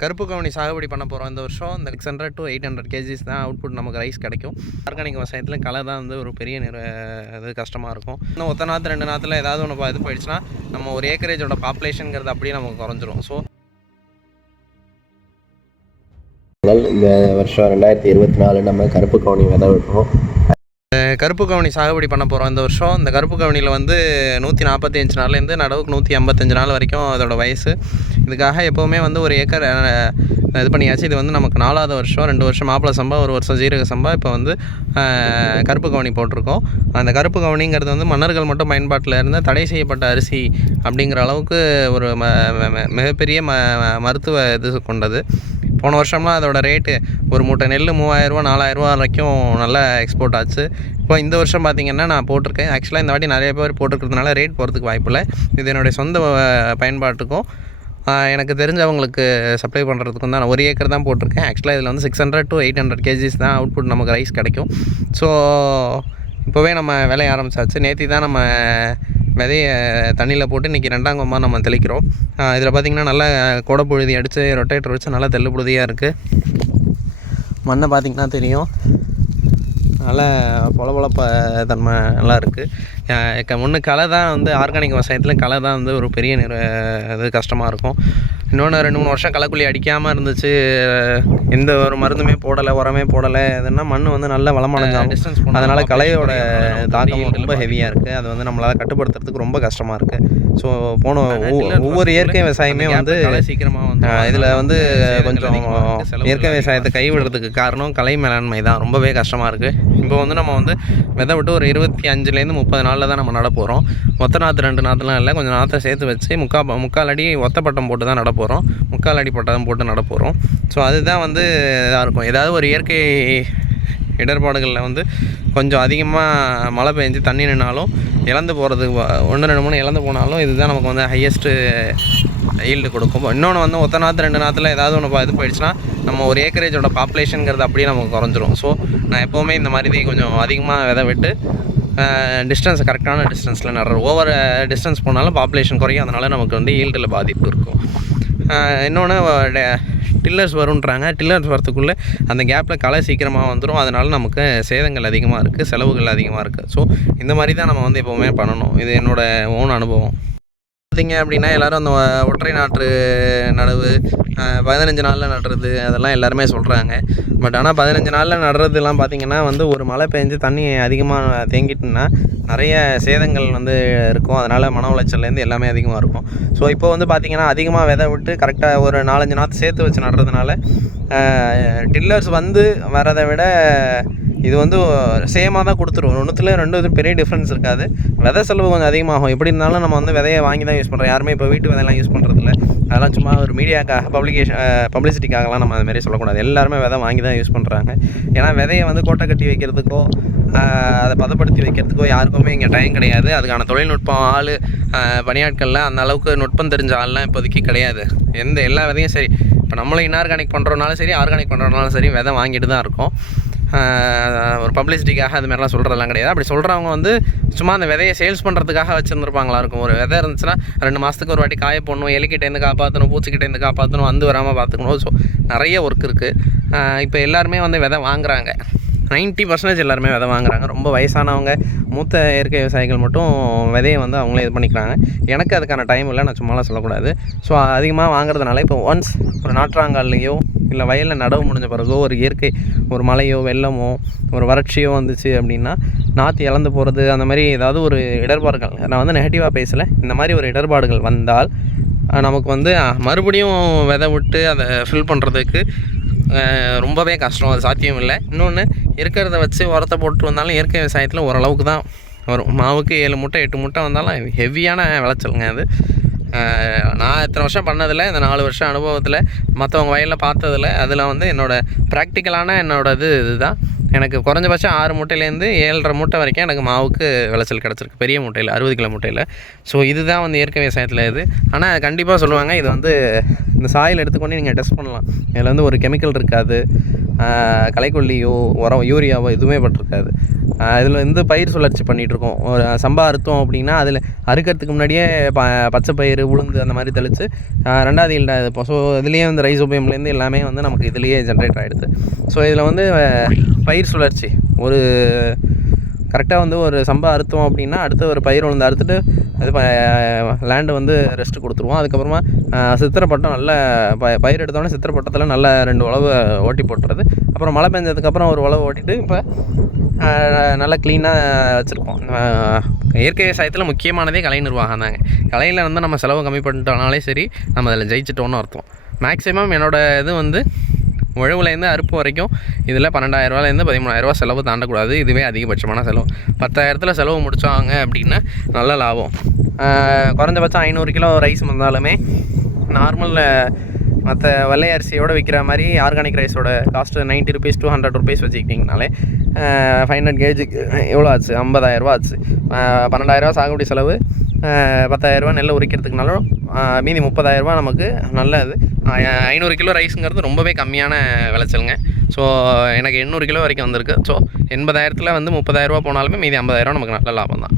கருப்பு கவனி சாகுபடி பண்ண போகிறோம் இந்த வருஷம். இந்த six hundred to eight hundred kgs தான் அவுட்புட் நமக்கு ரைஸ் கிடைக்கும். ஆர்கானிக் விவசாயத்தில் களை தான் வந்து ஒரு பெரிய நிற இது கஷ்டமாக இருக்கும். இன்னும் ஒத்த நாற்று ரெண்டு நாற்றுல ஏதாவது ஒன்று இது போயிடுச்சுன்னா நம்ம ஒரு ஏக்கரேஜோட பாப்புலேஷனுங்கிறது அப்படியே நமக்கு குறைஞ்சிரும். ஸோ இந்த வருஷம் ரெண்டாயிரத்தி இருபத்தி நாலு நம்ம கருப்பு கவுனி விதை விட்டுறோம். கருப்பு கவனி சாகுபடி பண்ண போகிறோம் இந்த வருஷம். இந்த கருப்பு கவனியில் வந்து நூற்றி நாற்பத்தி அஞ்சு நாள்லேருந்து நடவுக்கு நூற்றி ஐம்பத்தஞ்சு நாள் வரைக்கும் அதோட வயசு. இதுக்காக எப்போவுமே வந்து ஒரு ஏக்கர் இது பண்ணியாச்சு. இது வந்து நமக்கு நாலாவது வருஷம் ரெண்டு வருஷம் மாப்பிள சம்பா ஒரு வருஷம் ஜீரக சம்பா. இப்போ வந்து கருப்பு கவனி போட்டிருக்கோம். அந்த கருப்பு கவனிங்கிறது வந்து மன்னர்கள் மட்டும் பயன்பாட்டில் இருந்த தடை செய்யப்பட்ட அரிசி அப்படிங்கிற அளவுக்கு ஒரு ம மிகப்பெரிய ம- மருத்துவ இது கொண்டது. போன வருஷம்லாம் அதோட ரேட்டு ஒரு மூட்டை நெல் மூவாயிரரூவா நாலாயிரரூவா வரைக்கும் நல்லா எக்ஸ்போர்ட் ஆச்சு. இப்போ இந்த வருஷம் பார்த்தீங்கன்னா நான் போட்டிருக்கேன். ஆக்சுவலாக இந்த வாட்டி நிறைய பேர் போட்டிருக்கிறதுனால ரேட் போகிறதுக்கு வாய்ப்பில்லை இது என்னுடைய சொந்த பயன்பாட்டுக்கும் எனக்கு தெரிஞ்சவங்களுக்கு சப்ளை பண்ணுறதுக்கும் தான் நான் ஒரு ஏக்கர் தான் போட்டிருக்கேன். ஆக்சுவலாக இதில் வந்து six hundred to eight hundred kgs தான் அவுட்புட் நமக்கு ரைஸ் கிடைக்கும். ஸோ இப்போவே நம்ம விளைய ஆரம்பிச்சாச்சு. நேற்று தான் நம்ம விதைய தண்ணியில் போட்டு இன்றைக்கி ரெண்டாம் கொம்பா நம்ம தெளிக்கிறோம். இதில் பார்த்திங்கன்னா நல்லா கொடை புழுதி அடித்து ரொட்டேட்டர் வச்சு நல்லா தெள்ளு புழுதியாக இருக்குது மண்ணை பார்த்திங்கன்னா தெரியும். நல்லா பொல தன்மை நல்லா இருக்குது முன்னு களை தான் வந்து ஆர்கானிக் விவசாயத்தில் களை தான் வந்து ஒரு பெரிய நிற இது கஷ்டமாக இருக்கும். இன்னொன்று ரெண்டு மூணு வருஷம் களைக்குள்ளி அடிக்காமல் இருந்துச்சு. எந்த ஒரு மருந்துமே போடலை உரமே போடலை. அதுன்னா மண் வந்து நல்ல வளமடைஞ்சாலும் டிஸ்டன்ஸ் அதனால் களையோட தாக்கம் ரொம்ப ஹெவியாக இருக்குது அது வந்து நம்மளால் கட்டுப்படுத்துறதுக்கு ரொம்ப கஷ்டமாக இருக்குது ஸோ போன ஒவ்வொ- ஒவ்வொரு இயற்கை விவசாயமே வந்து சீக்கிரமாக வந்து இதில் வந்து கொஞ்சம் இயற்கை விவசாயத்தை கைவிடுறதுக்கு காரணம் கலை மேலாண்மை தான். ரொம்பவே கஷ்டமாக இருக்குது இப்போ வந்து நம்ம வந்து விதை விட்டு ஒரு இருபத்தி அஞ்சுலேருந்து முப்பது நாளில் தான் நம்ம நட போகிறோம் ஒத்த நாற்று ரெண்டு நாற்றுலாம் இல்லை. கொஞ்சம் நாற்றை சேர்த்து வச்சு முக்கால் முக்கால் அடி ஒத்த பட்டம் போட்டு தான் நட போகிறோம் முக்கால் அடி பட்டம் போட்டு நட போகிறோம் ஸோ அதுதான் வந்து இதாக இருக்கும். ஏதாவது ஒரு இயற்கை இடர்பாடுகளில் வந்து கொஞ்சம் அதிகமாக மழை பெஞ்சு தண்ணி நின்னாலும் இழந்து போகிறதுக்கு ஒன்று ரெண்டு மூணு இழந்து போனாலும் இதுதான் நமக்கு வந்து ஹையஸ்ட்டு ஈல்டு கொடுக்கும். இன்னொன்று வந்து ஒத்த நாற்று ரெண்டு நாற்றுல ஏதாவது ஒன்று இது போயிடுச்சுன்னா நம்ம ஒரு ஏக்கரேஜோட பாப்புலேஷனுங்கிறது அப்படியே நமக்கு குறைஞ்சிரும். ஸோ நான் எப்போவுமே இந்த மாதிரி கொஞ்சம் அதிகமாக விதை விட்டு டிஸ்டன்ஸ் கரெக்டான டிஸ்டன்ஸில் நடுறோம் ஓவர் டிஸ்டன்ஸ் போனாலும் பாப்புலேஷன் குறையும். அதனால் நமக்கு வந்து ஈல்டில் பாதிப்பு இருக்கும். இன்னொன்று டில்லர்ஸ் வருன்றாங்க டில்லர்ஸ் வரத்துக்குள்ளே அந்த கேப்பில் களை சீக்கிரமாக வந்துடும் அதனால் நமக்கு சேதங்கள் அதிகமாக இருக்குது செலவுகள் அதிகமாக இருக்குது ஸோ இந்த மாதிரி தான் நம்ம வந்து எப்போவுமே பண்ணணும். இது என்னோடய ஓன் அனுபவம். பார்த்தீங்க அப்படின்னா எல்லோரும் அந்த ஒற்றை நாற்று நடவு பதினஞ்சு நாளில் நடுறது அதெல்லாம் எல்லாருமே சொல்கிறாங்க பட் ஆனால் பதினஞ்சு நாளில் நடுறதுலாம் பார்த்தீங்கன்னா வந்து ஒரு மழை பெஞ்சு தண்ணி அதிகமாக தேங்கிட்டுன்னா நிறைய சேதங்கள் வந்து இருக்கும். அதனால் மன உளைச்சல்லேருந்து எல்லாமே அதிகமாக இருக்கும். ஸோ இப்போ வந்து பார்த்திங்கன்னா அதிகமாக விதை விட்டு கரெக்டாக ஒரு நாலஞ்சு நாற்று சேர்த்து வச்சு நடுறதுனால டில்லர்ஸ் வந்து வரதை விட இது வந்து சேமாக தான் கொடுத்துருவோம் ஒன்றுத்துல ரெண்டு இது பெரிய டிஃப்ரென்ஸ் இருக்காது. விதை செலவு கொஞ்சம் அதிகமாகும். எப்படி இருந்தாலும் நம்ம வந்து விதையை வாங்கி தான் யூஸ் பண்ணுறோம் யாருமே இப்போ வீட்டு விதையெல்லாம் யூஸ் பண்ணுறதில்ல அதெல்லாம் சும்மா ஒரு மீடியாக்காக பப்ளிகேஷன் பப்ளிசிட்டிக்காகலாம் நம்ம அதுமாரி சொல்லக்கூடாது. எல்லாருமே விதை வாங்கி தான் யூஸ் பண்ணுறாங்க ஏன்னா விதையை வந்து கோட்டை கட்டி வைக்கிறதுக்கோ அதை பதப்படுத்தி வைக்கிறதுக்கோ யாருக்குமே இங்கே டைம் கிடையாது. அதுக்கான தொழில்நுட்பம் ஆள் பணியாட்களில் அந்த அளவுக்கு நுட்பம் தெரிஞ்ச ஆள்லாம் இப்போதைக்கு கிடையாது. எந்த எல்லா விதையும் சரி. இப்போ நம்மளும் இன்ஆர்கானிக் பண்ணுறோனாலும் சரி ஆர்கானிக் பண்ணுறோனாலும் சரி விதை வாங்கிட்டு தான் இருக்கோம். ஒரு பப்ளிசிட்டிக்காக அது மாதிரிலாம் சொல்கிறதெல்லாம் கிடையாது. அப்படி சொல்கிறவங்க வந்து சும்மா அந்த விதையை சேல்ஸ் பண்ணுறதுக்காக வச்சுருந்துருப்பாங்களா? இருக்கும். ஒரு விதை இருந்துச்சுன்னா ரெண்டு மாதத்துக்கு ஒரு வாட்டி காய போடணும் எலிக்கிட்டேருந்து காப்பாற்றணும் பூச்சிக்கிட்டேருந்து காப்பாற்றணும் வந்து வராமல் பார்த்துக்கணும். ஸோ நிறைய ஒர்க் இருக்குது இப்போ எல்லாருமே வந்து விதை வாங்குறாங்க. 90% பர்சன்டேஜ் எல்லாருமே விதை வாங்குறாங்க. ரொம்ப வயசானவங்க மூத்த இயற்கை விவசாயிகள் மட்டும் விதையை வந்து அவங்களே இது பண்ணிக்கிறாங்க. எனக்கு அதுக்கான டைம் இல்லை நான் சும்மாலாம் சொல்லக்கூடாது. ஸோ அதிகமாக வாங்குறதுனால இப்போ ஒன்ஸ் ஒரு நாற்றாங்கால்லையோ இல்லை வயலில் நடவு முடிஞ்ச பிறகோ ஒரு இயற்கை ஒரு மழையோ வெள்ளமோ ஒரு வறட்சியோ வந்துச்சு அப்படின்னா நாற்று இழந்து போகிறது அந்த மாதிரி ஏதாவது ஒரு இடர்பாடுகள். நான் வந்து நெகட்டிவாக பேசலை. இந்த மாதிரி ஒரு இடர்பாடுகள் வந்தால் நமக்கு வந்து மறுபடியும் விதை விட்டு அதை ஃபில் பண்ணுறதுக்கு ரொம்பவே கஷ்டம். அது சாத்தியம் இல்லை இன்னொன்று இருக்கிறத வச்சு உரத்தை போட்டு வந்தாலும் இயற்கை விவசாயத்தில் ஓரளவுக்கு தான் வரும். மாவுக்கு ஏழு மூட்டை எட்டு மூட்டை வந்தாலும் ஹெவியான விளைச்சலுங்க அது. நான் இத்தனை வருஷம் பண்ணதில் இந்த நாலு வருஷம் அனுபவத்தில் மற்றவங்க வயலில் பார்த்ததில் அதில் வந்து என்னோடய ப்ராக்டிக்கலான என்னோடய இது இதுதான். எனக்கு குறைஞ்சபட்சம் ஆறு மூட்டையிலேருந்து ஏழரை மூட்டை வரைக்கும் எனக்கு மாவுக்கு விளைச்சல் கிடச்சிருக்கு. பெரிய மூட்டையில் அறுபது கிலோ மூட்டையில். ஸோ இதுதான் வந்து இயற்கை விவசாயத்தில் இது. ஆனால் கண்டிப்பாக சொல்லுவாங்க இது வந்து இந்த சாயில் எடுத்துக்கொண்டு நீங்கள் டெஸ்ட் பண்ணலாம். இதில் வந்து ஒரு கெமிக்கல் இருக்காது. ஆஹ் களைக்கொல்லியோ உரம் யூரியாவோ எதுவுமே பட்டிருக்காது. இதில் வந்து பயிர் சுழற்சி பண்ணிகிட்ருக்கோம் ஒரு சம்பா அறுத்தோம் அப்படின்னா அதில் அறுக்கிறதுக்கு முன்னாடியே ப பச்சை பயிர் உளுந்து அந்த மாதிரி தெளித்து ரெண்டாவது இல்லை இப்போ ஸோ இதுலேயே வந்து ரைசோபியம்லேருந்து எல்லாமே வந்து நமக்கு இதுலேயே ஜென்ரேட் ஆகிடுது ஸோ இதில் வந்து பயிர் சுழற்சி. ஒரு கரெக்டாக வந்து ஒரு சம்பா அறுத்தோம் அப்படின்னா அடுத்து ஒரு பயிர் உளுந்து அறுத்துட்டு அது லேண்டு வந்து ரெஸ்ட் கொடுத்துருவோம். அதுக்கப்புறமா சித்திரப்பட்டம் நல்ல ப பயிர் எடுத்தோடனே சித்திரப்பட்டத்தில் நல்ல ரெண்டு உழவு ஓட்டி போட்டுறது. அப்புறம் மழை பெஞ்சதுக்கப்புறம் ஒரு உழவு ஓட்டிட்டு இப்போ நல்லா க்ளீனாக வச்சுருப்போம். இயற்கை விவசாயத்தில் முக்கியமானதே கலை நிர்வாகம் தாங்க. கலையில் வந்து நம்ம செலவு கம்மி பண்ணிட்டோம்னாலே சரி நம்ம அதில் ஜெயிச்சிட்டோம்னு அர்த்தம். மேக்ஸிமம் என்னோடய இது வந்து உழவுலேருந்து அறுப்பு வரைக்கும் இதில் பன்னெண்டாயிரரூவாலேருந்து பதிமூணாயிரரூவா செலவு தாண்டக்கூடாது. இதுவே அதிகபட்சமான செலவு. பத்தாயிரத்தில் செலவு முடிச்சாங்க அப்படின்னா நல்ல லாபம். குறைஞ்சபட்சம் ஐநூறு கிலோ ரைஸ் வந்தாலுமே நார்மல் மற்ற வெள்ளை அரிசியோட விற்கிற மாதிரி organic ரைஸோட cost ninety rupees two hundred rupees வச்சுக்கிட்டிங்கனாலே five hundred கேஜிக்கு எவ்வளோ ஆச்சு? ஐம்பதாயிரரூபா ஆச்சு. ஆஹ் பன்னெண்டாயிரரூவா சாகுபடி செலவு. ஆஹ் பத்தாயிரரூபா நெல் உரிக்கிறதுக்குனாலும் மீதி முப்பதாயிரரூபா நமக்கு நல்லது. ஐநூறு கிலோ ரைஸுங்கிறது ரொம்பவே கம்மியான விளைச்சலுங்க. ஸோ எனக்கு எண்ணூறு கிலோ வரைக்கும் வந்திருக்கு. ஸோ எண்பதாயிரத்தில் வந்து முப்பதாயிரரூபா போனாலுமே மீதி ஐம்பதாயிரரூவா நமக்கு நல்ல லாபம் தான்